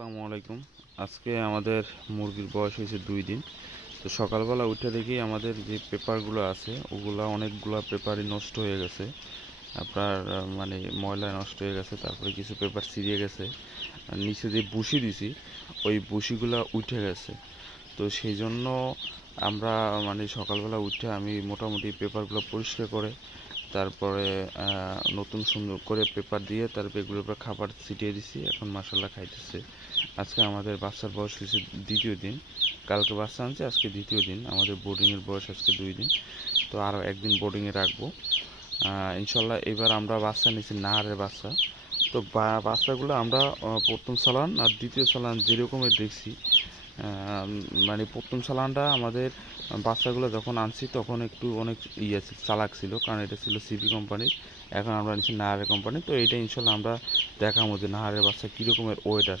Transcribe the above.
আসসালামু আলাইকুম। আজকে আমাদের মুরগির বয়স হয়েছে 2 দিন। তো সকালবেলা উঠে দেখি আমাদের যে পেপারগুলো আছে ওগুলা অনেকগুলা পেপারই নষ্ট হয়ে গেছে। আপনার মানে ময়লায় নষ্ট হয়ে গেছে, তারপরে কিছু পেপার ছিঁড়ে গেছে, আর নিচে যে বুশি দিছি ওই বুশিগুলা উঠে গেছে। তো সেই জন্য আমরা মানে সকালবেলা উঠে আমি মোটামুটি পেপারগুলো পরিষ্কার করে তারপরে নতুন সুন্দর করে পেপার দিয়ে তারপর এগুলোর উপর খাবার ছিটিয়ে দিছি। এখন মাশাল্লাহ খাইতেছে। আজকে আমাদের বাচ্চার বয়স হয়েছে 2য় দিন। কালকে বাচ্চা আনছে, আজকে 2য় দিন। আমাদের বোর্ডিংয়ের বয়স আজকে 2 দিন। তো আরও একদিন বোর্ডিংয়ে রাখবো ইনশাল্লাহ। এবার আমরা বাচ্চা নিয়েছি নাহারের বাচ্চা। তো বাচ্চাগুলো আমরা প্রথম চালান আর দ্বিতীয় চালান যেরকমের দেখছি, মানে প্রথম চালানটা আমাদের বাচ্চাগুলো যখন আনছি তখন একটু অনেক চালাক ছিল, কারণ এটা ছিল সিপি কোম্পানির। এখন আমরা নিচ্ছি নাহারের কোম্পানি। তো এইটা ইনশাল্লাহ আমরা দেখাবো যে নাহারের বাচ্চা কীরকমের ওয়েট আসে।